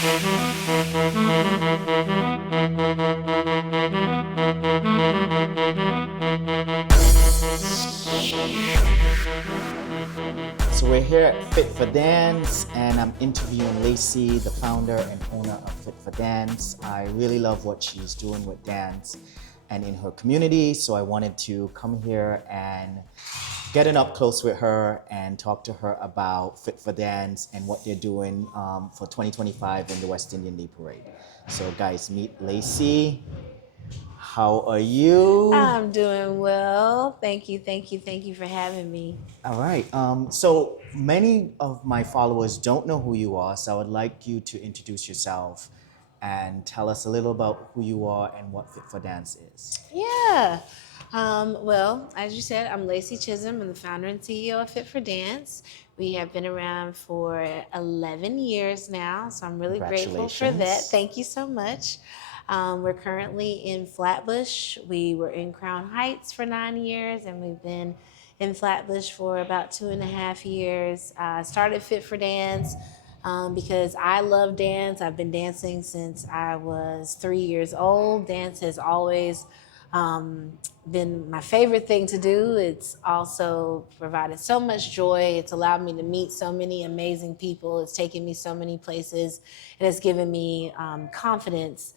So we're here at Fit4Dance, and I'm interviewing Lacey, the founder and owner of Fit4Dance. I really love what she's doing with dance and in her community, so I wanted to come here and get an up close with her and talk to her about Fit4Dance and what they're doing for 2025 in the West Indian Day Parade. So guys, meet Lacey. How are you? I'm doing well. Thank you, thank you, thank you for having me. All right. So many of my followers don't know who you are, so I would like you to introduce yourself and tell us a little about who you are and what Fit4Dance is. Yeah. Well, as you said, I'm Lacey Chisholm. I'm the founder and CEO of Fit4Dance. We have been around for 11 years now, so I'm really grateful for that. Congratulations. Thank you so much. We're currently in Flatbush. We were in Crown Heights for 9 years, and we've been in Flatbush for about 2.5 years. Started Fit4Dance because I love dance. I've been dancing since I was 3 years old. Dance has always been my favorite thing to do. It's also provided so much joy. It's allowed me to meet so many amazing people. It's taken me so many places, and it's given me confidence.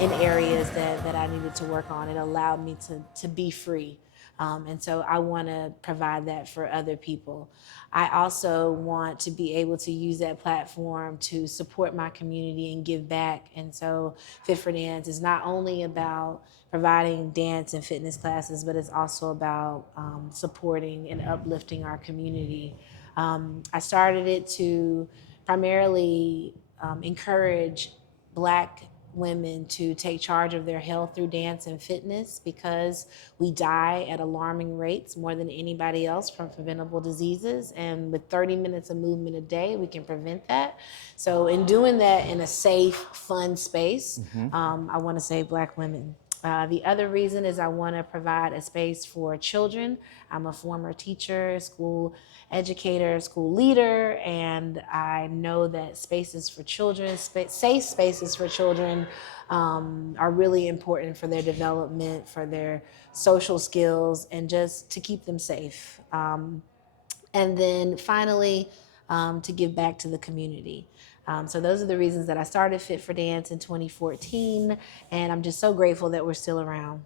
In areas that I needed to work on. It allowed me to be free. And so I want to provide that for other people. I also want to be able to use that platform to support my community and give back. And so Fit4Dance is not only about providing dance and fitness classes, but it's also about supporting and uplifting our community. I started it to primarily encourage Black women to take charge of their health through dance and fitness, because we die at alarming rates more than anybody else from preventable diseases. And with 30 minutes of movement a day, we can prevent that. So in doing that in a safe, fun space, I want to save Black women. The other reason is I want to provide a space for children. I'm a former teacher, school educator, school leader, and I know that spaces for children, safe spaces for children are really important for their development, for their social skills, and just to keep them safe. And then finally, to give back to the community. So those are the reasons that I started Fit4Dance in 2014, and I'm just so grateful that we're still around.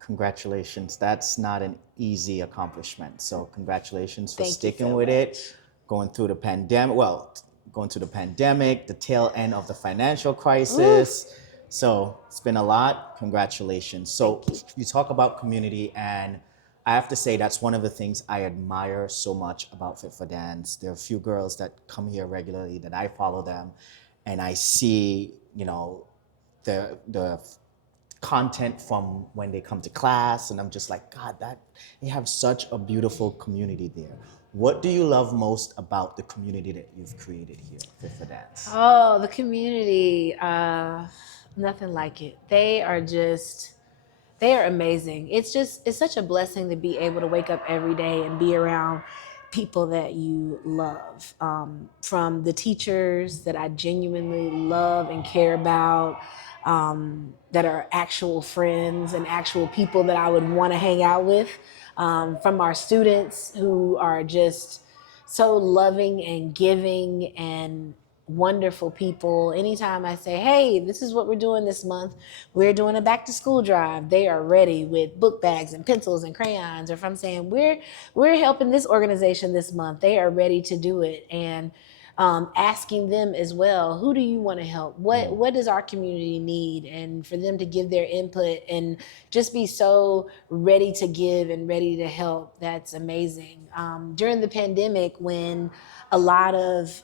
Congratulations. That's not an easy accomplishment. So congratulations for Thank you sticking so with much. it, going through the pandemic. Well, going through the pandemic, the tail end of the financial crisis. So it's been a lot. Congratulations. So you talk about community, and I have to say that's one of the things I admire so much about Fit4Dance. There are a few girls that come here regularly that I follow them, and I see, the content from when they come to class, and I'm just like, God, that they have such a beautiful community there. What do you love most about the community that you've created here, Fit4Dance? Oh, the community, nothing like it. They are amazing. It's such a blessing to be able to wake up every day and be around people that you love. From the teachers that I genuinely love and care about, that are actual friends and actual people that I would want to hang out with, from our students who are just so loving and giving and wonderful people. Anytime I say, hey, this is what we're doing this month, we're doing a back to school drive, they are ready with book bags and pencils and crayons. Or if I'm saying we're helping this organization this month, they are ready to do it. And asking them as well, who do you want to help? What does our community need? And for them to give their input and just be so ready to give and ready to help, that's amazing. During the pandemic, when a lot of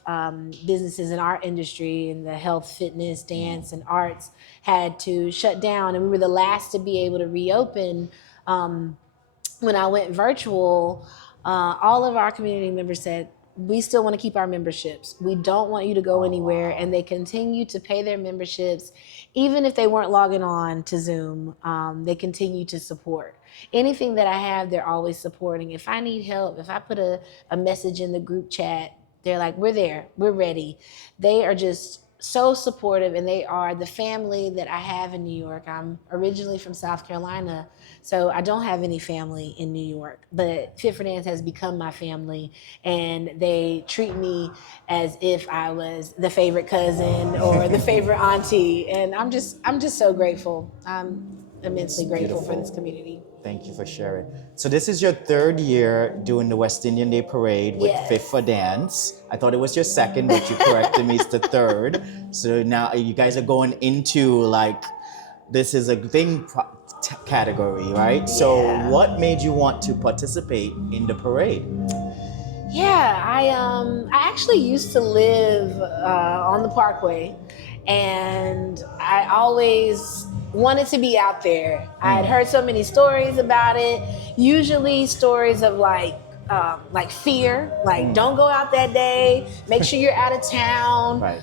businesses in our industry, in the health, fitness, dance, and arts, had to shut down, and we were the last to be able to reopen, when I went virtual, all of our community members said, we still want to keep our memberships. We don't want you to go anywhere. And they continue to pay their memberships. Even if they weren't logging on to Zoom, they continue to support. Anything that I have, they're always supporting. If I need help, if I put a message in the group chat, they're like, we're there, we're ready. They are just so supportive, and they are the family that I have in New York. I'm originally from South Carolina, so I don't have any family in New York, but Fit4Dance has become my family, and they treat me as if I was the favorite cousin or the favorite auntie, and I'm just so grateful. I'm immensely grateful for this community. Thank you for sharing. So this is your third year doing the West Indian Day Parade with Yes. Fit4Dance. I thought it was your second, but you corrected me. It's the third. So now you guys are going into like, this is a thing category, right? So Yeah. what made you want to participate in the parade? Yeah, I actually used to live on the Parkway, and I always wanted to be out there. I had heard so many stories about it. Usually stories of like fear, like don't go out that day. Make sure you're out of town. Right.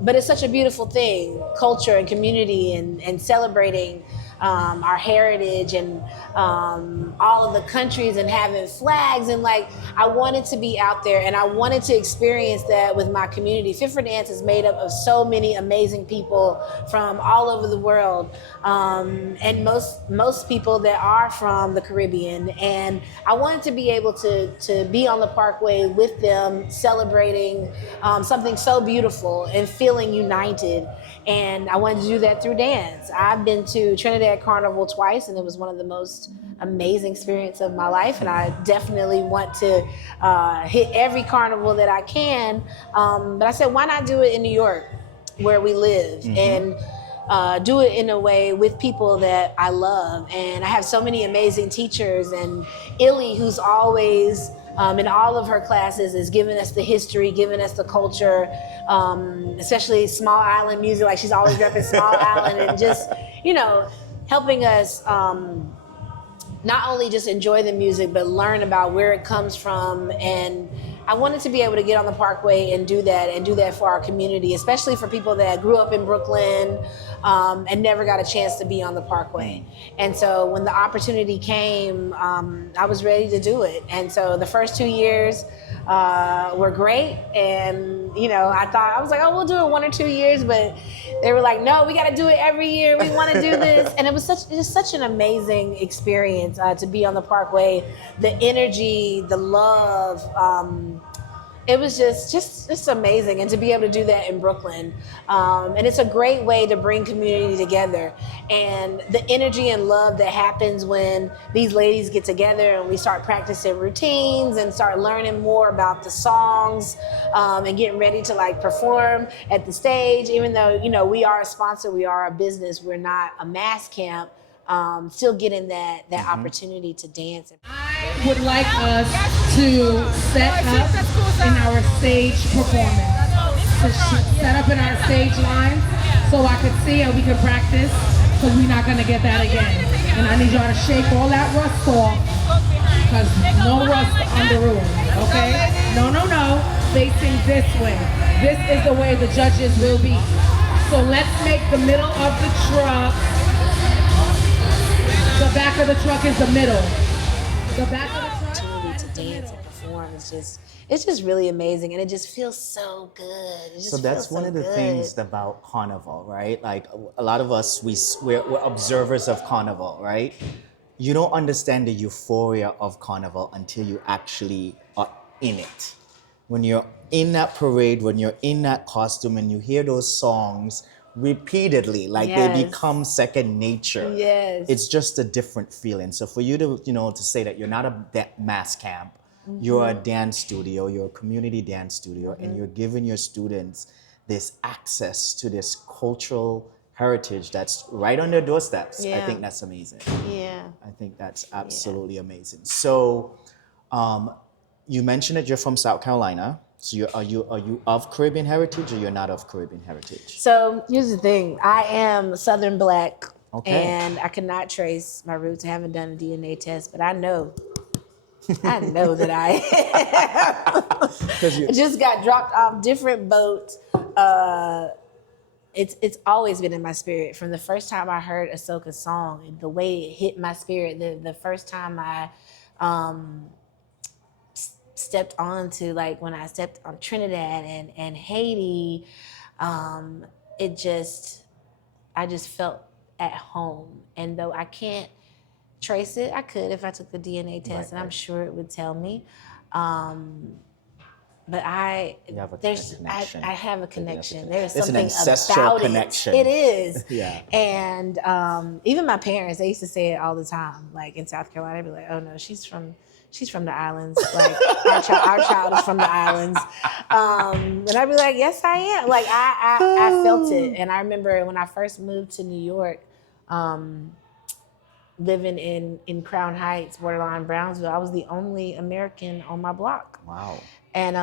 But it's such a beautiful thing, culture and community, and celebrating our heritage and all of the countries, and having flags, and like I wanted to be out there, and I wanted to experience that with my community. Fit4Dance is made up of so many amazing people from all over the world, and most people that are from the Caribbean, and I wanted to be able to be on the Parkway with them, celebrating something so beautiful and feeling united. And I wanted to do that through dance. I've been to Trinidad Carnival twice, and it was one of the most amazing experiences of my life. And I definitely want to hit every carnival that I can. But I said, why not do it in New York, where we live, and do it in a way with people that I love. And I have so many amazing teachers, and Illy, who's always in all of her classes, is giving us the history, giving us the culture, especially small island music. Like she's always repping small island, and just, helping us not only just enjoy the music, but learn about where it comes from. And I wanted to be able to get on the Parkway and do that for our community, especially for people that grew up in Brooklyn and never got a chance to be on the Parkway. And so when the opportunity came, I was ready to do it. And so the first 2 years were great. And, I was like, oh, we'll do it 1 or 2 years, but they were like, no, we got to do it every year. We want to do this. And it was such an amazing experience to be on the Parkway. The energy, the love, it was just amazing, and to be able to do that in Brooklyn, and it's a great way to bring community together, and the energy and love that happens when these ladies get together and we start practicing routines and start learning more about the songs, and getting ready to like perform at the stage. Even though we are a sponsor, we are a business, we're not a mass camp. Still getting that opportunity to dance. I would like us to set up in our stage performance. To set up in our stage line so I could see and we could practice, because we're not going to get that again. And I need y'all to shake all that rust off, because no rust on the room, okay? No. Facing this way. This is the way the judges will be. So let's make the middle of the truck. The back of the truck is the middle. The back of the truck. Opportunity to dance and perform it's just really amazing, and it just feels so good. So that's one of the things about Carnival, right? Like a lot of us, we're observers of Carnival, right? You don't understand the euphoria of Carnival until you actually are in it. When you're in that parade, when you're in that costume, and you hear those songs repeatedly, like they become second nature. Yes. It's just a different feeling. So for you to, to say that you're not a mass camp, you're a dance studio, you're a community dance studio, and you're giving your students this access to this cultural heritage that's right on their doorsteps. I think that's amazing. Yeah. I think that's absolutely amazing. So you mentioned that you're from South Carolina. So are you of Caribbean heritage, or you're not of Caribbean heritage? So here's the thing. I am Southern Black, Okay. and I cannot trace my roots. I haven't done a DNA test, but I know I know that I You, just got dropped off different boats. It's always been in my spirit from the first time I heard Ahsoka's song. The way it hit my spirit, the first time I stepped on to, like when I stepped on Trinidad and Haiti, it just I just felt at home. And though I can't trace it, I could if I took the DNA test, and I'm sure it would tell me. But you have a there's connection. I have a connection. There's It's an something ancestral about connection. it. It is. Yeah. And even my parents, they used to say it all the time. Like in South Carolina, they'd be like, "Oh no, she's from the islands. Like our child is from the islands." And I'd be like, "Yes, I am." Like I felt it. And I remember when I first moved to New York, living in Crown Heights, borderline Brownsville, I was the only American on my block. Wow. And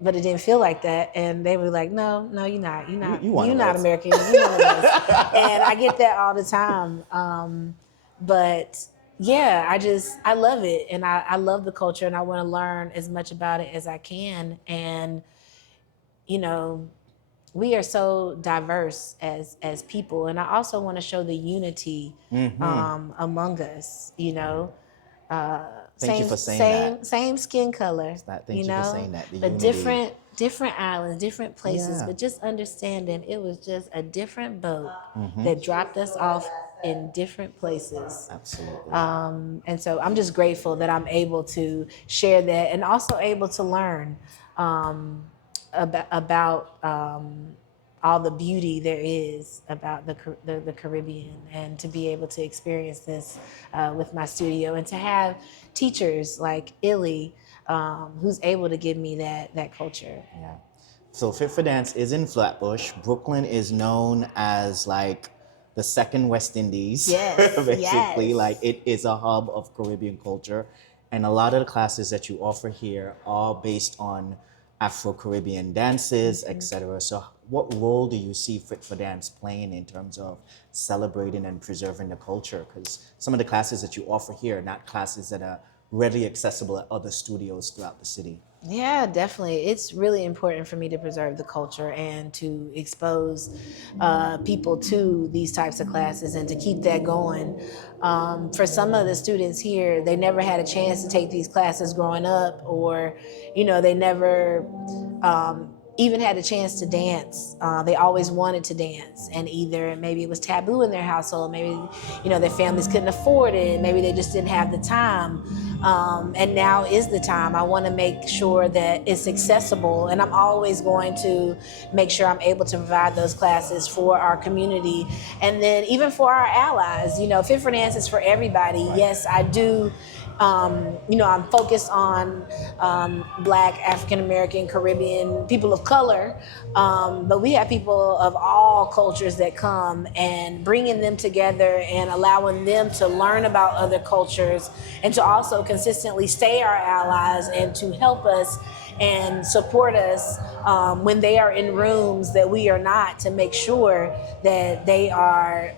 but it didn't feel like that. And they were like, "No, you're not. You're not. You're not American. You're one of us." And I get that all the time. But yeah, I love it, and I love the culture, and I want to learn as much about it as I can. And you know, we are so diverse as people, and I also want to show the unity among us. Thank you for saying that. Same skin color. Thank you for saying that. The but unity. different islands, different places, Yeah. but just understanding it was just a different boat that dropped us off in different places. Absolutely. And so I'm just grateful that I'm able to share that, and also able to learn about all the beauty there is about the Caribbean, and to be able to experience this with my studio, and to have teachers like Illy, who's able to give me that culture. Yeah. So Fit4Dance is in Flatbush. Brooklyn is known as like the second West Indies. Yes, basically. yes. Like it is a hub of Caribbean culture. And a lot of the classes that you offer here are based on Afro Caribbean dances, etc. So what role do you see Fit4Dance playing in terms of celebrating and preserving the culture? Because some of the classes that you offer here are not classes that are readily accessible at other studios throughout the city. Yeah, definitely. It's really important for me to preserve the culture and to expose people to these types of classes, and to keep that going. For some of the students here, they never had a chance to take these classes growing up, or, they never even had a chance to dance. They always wanted to dance, and either maybe it was taboo in their household, maybe, their families couldn't afford it, maybe they just didn't have the time. And now is the time. I want to make sure that it's accessible, and I'm always going to make sure I'm able to provide those classes for our community, and then even for our allies. Fit4Dance is for everybody. Right. Yes, I do. I'm focused on Black, African American, Caribbean, people of color, but we have people of all cultures that come, and bringing them together and allowing them to learn about other cultures, and to also consistently stay our allies, and to help us and support us when they are in rooms that we are not, to make sure that they are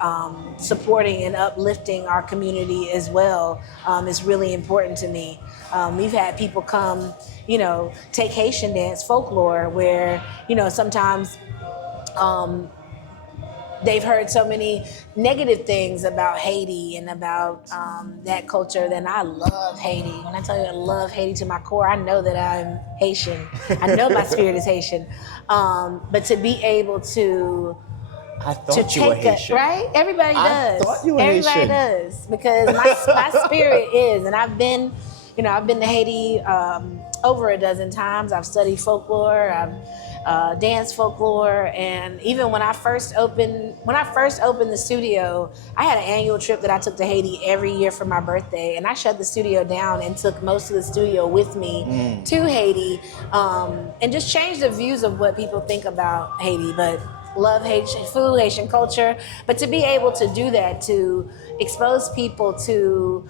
supporting and uplifting our community as well, is really important to me. We've had people come, take Haitian dance folklore, where, sometimes they've heard so many negative things about Haiti and about that culture. Then I love Haiti. When I tell you I love Haiti to my core, I know that I'm Haitian. I know my spirit is Haitian. But to be able to I thought you were Haitian. Right? Everybody does. I thought you were Everybody Haitian. does. Because my spirit is. And I've been to Haiti over a dozen times. I've studied folklore. I've danced folklore. And even when I first opened the studio, I had an annual trip that I took to Haiti every year for my birthday. And I shut the studio down and took most of the studio with me to Haiti, and just changed the views of what people think about Haiti. But love Haitian food, Haitian culture. But to be able to do that, to expose people to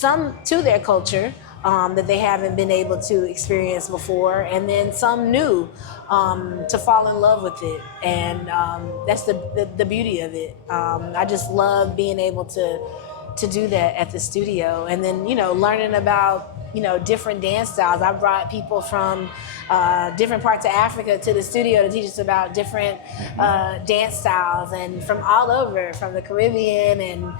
their culture that they haven't been able to experience before, and then some new, to fall in love with it. And that's the beauty of it. I just love being able to to do that at the studio. And then, learning about, different dance styles. I brought people from different parts of Africa to the studio to teach us about different dance styles, and from all over, from the Caribbean and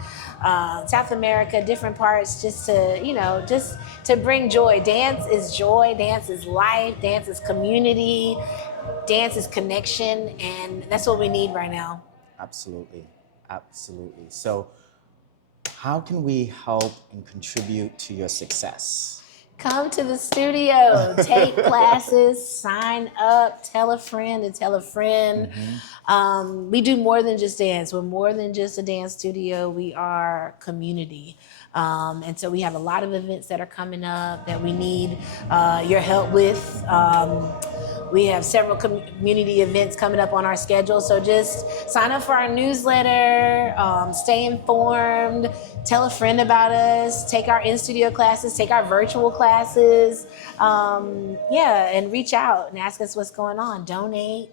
South America, different parts, just to bring joy. Dance is joy, dance is life, dance is community, dance is connection, and that's what we need right now. Absolutely. Absolutely. So, how can we help and contribute to your success? Come to the studio, take classes, sign up, tell a friend to tell a friend. We do more than just dance. We're more than just a dance studio. We are community. And so we have a lot of events that are coming up that we need your help with. We have several community events coming up on our schedule. So just sign up for our newsletter, stay informed, tell a friend about us, take our in-studio classes, take our virtual classes. And reach out and ask us what's going on. Donate.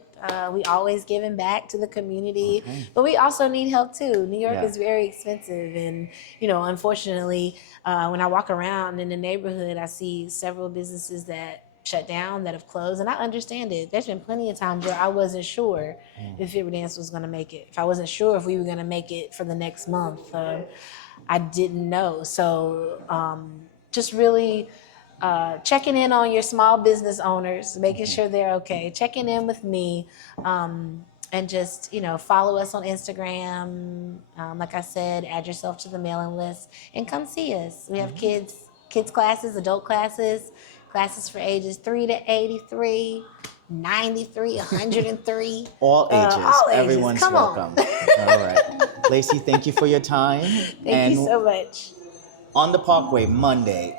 We always giving back to the community, but we also need help too. New York is very expensive, and unfortunately, when I walk around in the neighborhood, I see several businesses that shut down, that have closed, and I understand it. There's been plenty of times where I wasn't sure if Fit4Dance was going to make it. If I wasn't sure if we were going to make it for the next month, I didn't know. So just really checking in on your small business owners, making sure they're okay, checking in with me, and just, follow us on Instagram. Like I said, add yourself to the mailing list and come see us. We have kids classes, adult classes for ages 3 to 83, 93, 103. All ages. Everyone's Come welcome. on. All right. Lacey, thank you for your time. Thank you so much. On the Parkway, Monday.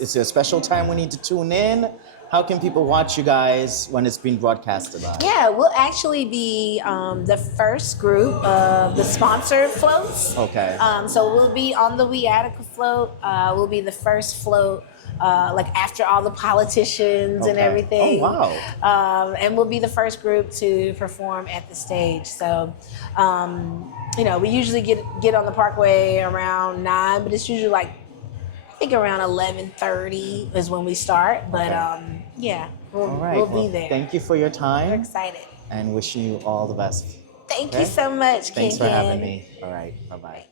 It's a special time we need to tune in. How can people watch you guys when it's being broadcasted live? Yeah, we'll actually be the first group of the sponsored floats. Okay. So we'll be on the We Attica float. We'll be the first float, after all the politicians and everything. Oh, wow. And we'll be the first group to perform at the stage. So, we usually get on the Parkway around 9, but it's usually I think around 11:30 is when we start. But we'll be there. Thank you for your time. We're excited. And wishing you all the best. Thank you so much, Thanks for having me. All right. Bye-bye.